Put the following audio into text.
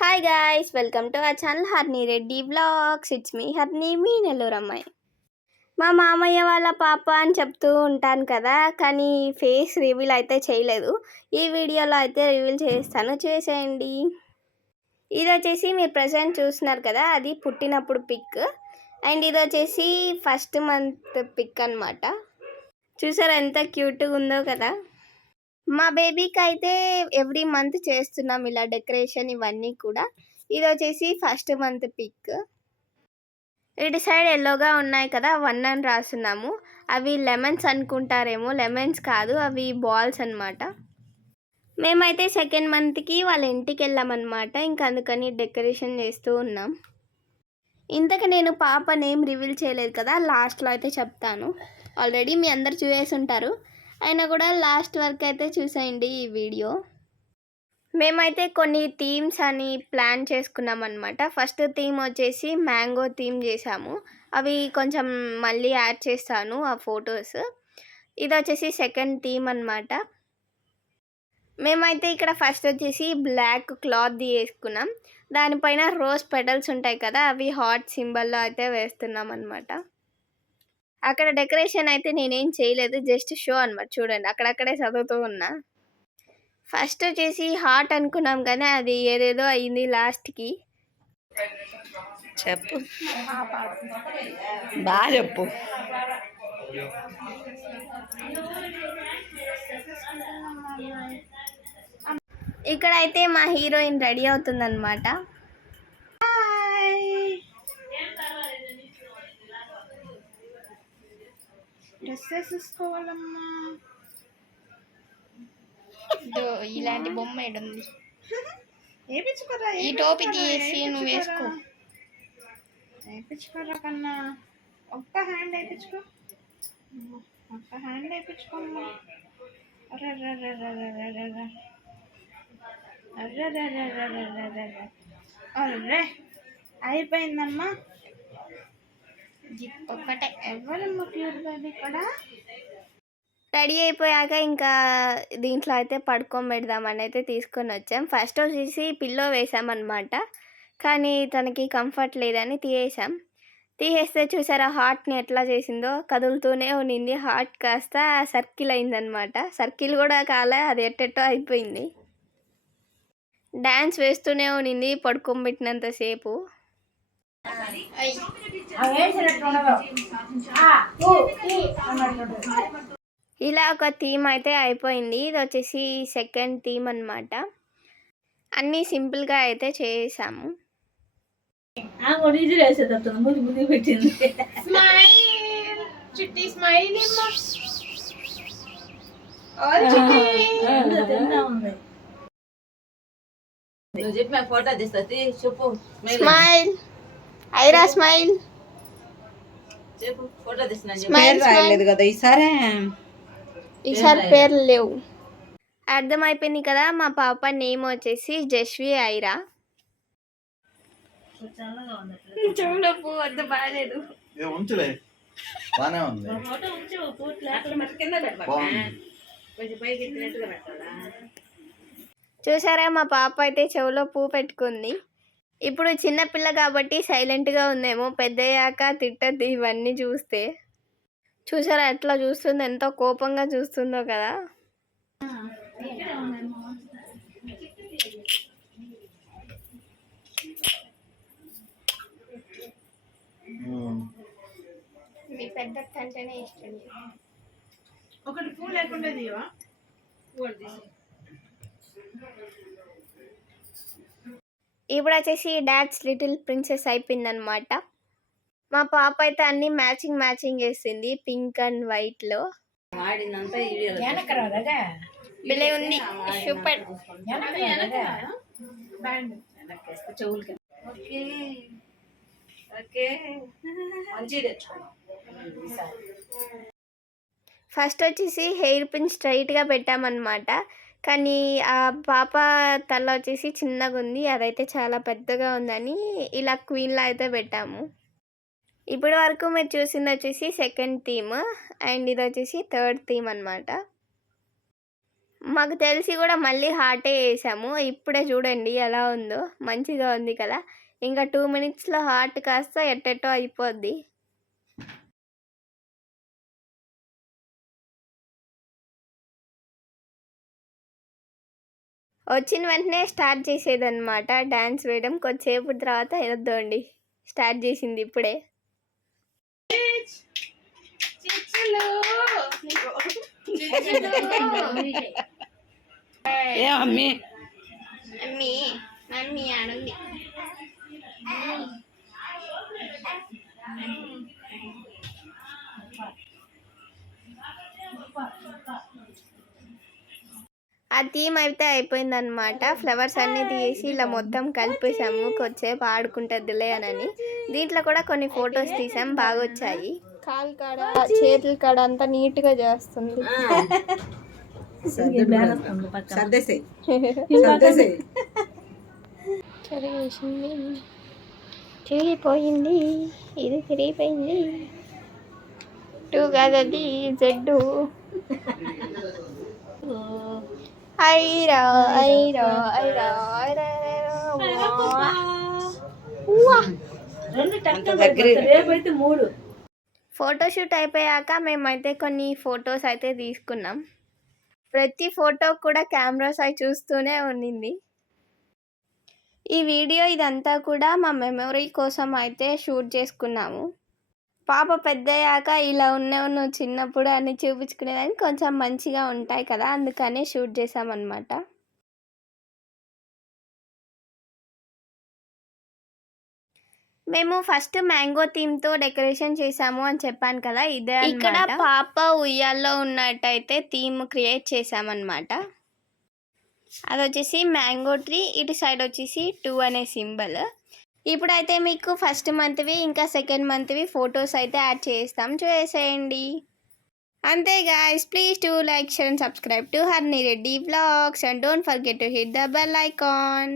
Hi guys, welcome to our channel Harni Reddy vlogs. It's me Harni, మీ నెల్లూరు అమ్మాయి. మా మామయ్య వాళ్ళ పాప అని చెప్తూ ఉంటాను కదా, కానీ ఫేస్ రివీల్ అయితే చేయలేదు. ఈ వీడియోలో అయితే రివీల్ చేస్తాను, చేసేయండి. ఇది వచ్చేసి మీరు ప్రజెంట్ చూస్తున్నారు కదా, అది పుట్టినప్పుడు పిక్. అండ్ ఇది వచ్చేసి ఫస్ట్ మంత్ పిక్ అనమాట. చూసారా ఎంత క్యూట్గా ఉందో కదా. మా బేబీకి అయితే ఎవ్రీ మంత్ చేస్తున్నాం ఇలా డెకరేషన్ ఇవన్నీ కూడా. ఇది వచ్చేసి ఫస్ట్ మంత్ పిక్. ఇటు సైడ్ ఎల్లోగా ఉన్నాయి కదా, 1 అని రాస్తున్నాము. అవి లెమన్స్ అనుకుంటారేమో, లెమన్స్ కాదు, అవి బాల్స్ అనమాట. మేమైతే సెకండ్ మంత్కి వాళ్ళ ఇంటికి వెళ్ళామన్నమాట. ఇంకా అందుకని డెకరేషన్ చేస్తూ ఉన్నాం. ఇంతకు నేను పాప నేమ్ రివీల్ చేయలేదు కదా, లాస్ట్లో అయితే చెప్తాను. ఆల్రెడీ మీ అందరు చూసేసి ఉంటారు, అయినా కూడా లాస్ట్ వరకు అయితే చూసేయండి ఈ వీడియో. మేమైతే కొన్ని థీమ్స్ అని ప్లాన్ చేసుకున్నాం అనమాట. ఫస్ట్ థీమ్ వచ్చేసి మ్యాంగో థీమ్ చేసాము. అవి కొంచెం మళ్ళీ యాడ్ చేస్తాను ఆ ఫొటోస్. ఇది వచ్చేసి సెకండ్ థీమ్ అనమాట. మేమైతే ఇక్కడ ఫస్ట్ వచ్చేసి బ్లాక్ క్లాత్ వేసుకున్నాం. దానిపైన రోజ్ పెటల్స్ ఉంటాయి కదా, అవి హార్ట్ సింబల్లో అయితే వేస్తున్నాం అనమాట. అక్కడ డెకరేషన్ అయితే నేనేం చేయలేదు, జస్ట్ షో అనమాట. చూడండి, అక్కడక్కడే చదువుతూ ఉన్నా. ఫస్ట్ వచ్చేసి హార్ట్ అనుకున్నాం కానీ అది ఏదేదో అయింది లాస్ట్కి. చెప్పు, బాగా చెప్పు. ఇక్కడ అయితే మా హీరోయిన్ రెడీ అవుతుందన్నమాట. డ్రెస్సెస్ తీసుకోవాలమ్మా. ఇలాంటి బొమ్మ ఏడుంది, వేయించుకోరా. ఈ టోపీ తీసి నువ్వు వేసుకో. వేయించుకోరా కన్నా, ఒక్క హ్యాండ్ వేయించుకో, ఒక్క హ్యాండ్ వేయించుకోమ్మా. అర్రే అయిపోయిందమ్మా. ఒక్కటే ఎవరమ్మా క్యూట్ బేబీ కూడా. రెడీ అయిపోయాక ఇంకా దీంట్లో అయితే పడుకోబెడదామని అయితే తీసుకొని వచ్చాం. ఫస్ట్ వచ్చేసి పిల్లో వేసామన్నమాట, కానీ తనకి కంఫర్ట్ లేదని తీసేస్తే చూసారా హార్ట్ని ఎట్లా చేసిందో, కదులుతూనే ఉన్నింది. హార్ట్ కాస్త సర్కిల్ అయిందనమాట. సర్కిల్ కూడా కాలే, అది ఎట్టెట్టో అయిపోయింది. డ్యాన్స్ వేస్తూనే ఉన్నింది పడుకోబెట్టినంతసేపు. ఇలా ఒక థీమ్ అయితే అయిపోయింది. ఇది వచ్చేసి సెకండ్ థీమ్ అనమాట. అన్నీ సింపుల్గా అయితే చేసాము. Smile Aira, smile. రాయలేదు కదా ఈసారి పేర్లు లేవు. అర్థమైపోయింది కదా. మా పాప నేమ్ వచ్చేసి జస్వి ఐరా. చూడపు వద్ద బాగాలేదు. చూసారా, మా పాప అయితే చెవిలో పువ్వు పెట్టుకుంది. ఇప్పుడు చిన్నపిల్ల కాబట్టి సైలెంట్గా ఉందేమో, పెద్దయ్యాక తిట్టద్దు ఇవన్నీ చూస్తే. చూసారా ఎట్లా చూస్తుందో, ఎంతో కోపంగా చూస్తుందో కదా. మీ పెద్ద అంటేనే ఇష్టం. ఒకటి పూలు లేకుండా తీయవా. ఇప్పుడు వచ్చేసి డాడ్స్ లిటిల్ ప్రిన్సెస్ అయిపోయిందనమాట. మా పాప అయితే అన్ని మ్యాచింగ్ వేసింది, పింక్ అండ్ వైట్ లో. భలే ఉంది, సూపర్. ఫస్ట్ వచ్చేసి హెయిర్ పిన్ స్ట్రైట్గా పెట్టామన్నమాట, కానీ ఆ పాప తల వచ్చేసి చిన్నగా ఉంది, అదైతే చాలా పెద్దగా ఉందని ఇలా క్వీన్లా అయితే పెట్టాము. ఇప్పటి వరకు మీరు చూసింది వచ్చేసి సెకండ్ థీమ్, అండ్ ఇది వచ్చేసి థర్డ్ థీమ్ అనమాట. మాకు తెలిసి కూడా మళ్ళీ హార్టే వేసాము. ఇప్పుడే చూడండి ఎలా ఉందో, మంచిగా ఉంది కదా. ఇంకా 2 మినిట్స్లో హార్ట్ కాస్త ఎట్టెట్టో అయిపోద్ది. వచ్చిన వెంటనే స్టార్ట్ చేసేదన్నమాట డ్యాన్స్ వేయడం. కొద్దిసేపు తర్వాత వద్దండి స్టార్ట్ చేసింది ఇప్పుడే. మమ్మీ మమ్మీ మమ్మీ ఆడుంది. ఆ థీమ్ అయితే అయిపోయిందనమాట. ఫ్లవర్స్ అన్నీ తీసి ఇలా మొత్తం కలిపేసాము, కొద్దిసేపు ఆడుకుంటుందిలే అని. దీంట్లో కూడా కొన్ని ఫొటోస్ తీసాం, బాగా వచ్చాయి. కాలు కాడ చేతుల కాడ అంతా నీట్గా చేస్తుంది. చదివేసింది, తిరిగిపోయింది, ఇది తిరిగిపోయింది. 2 కాదది జెడ్. ఐరా ఐరా ఐరా ఐరా ఫోటోషూట్ అయిపోయాక మేమైతే కొన్ని ఫొటోస్ అయితే తీసుకున్నాం. ప్రతి ఫోటో కూడా కెమెరా సై చూస్తూనే ఉండింది. ఈ వీడియో ఇదంతా కూడా మా మెమొరీ కోసం అయితే షూట్ చేసుకున్నాము. పాప పెద్దయ్యాక ఇలా ఉన్నావు నువ్వు చిన్నప్పుడు అని చూపించుకునేదానికి కొంచెం మంచిగా ఉంటాయి కదా, అందుకనే షూట్ చేసామన్నమాట. మేము ఫస్ట్ మ్యాంగో థీమ్తో డెకరేషన్ చేసాము అని చెప్పాను కదా, ఇదే ఇక్కడ పాప ఉయ్యాల్లో ఉన్నట్టయితే థీమ్ క్రియేట్ చేసామన్నమాట. అది వచ్చేసి మ్యాంగో ట్రీ, ఇటు సైడ్ వచ్చేసి 2 అనే సింబల్. ఇప్పుడైతే మీకు ఫస్ట్ మంత్వి ఇంకా సెకండ్ మంత్వి ఫొటోస్ అయితే యాడ్ చేస్తాం, చూసేయండి. అంతే guys, please do like, share and subscribe to Harni Reddy Vlogs and don't forget to hit the bell icon.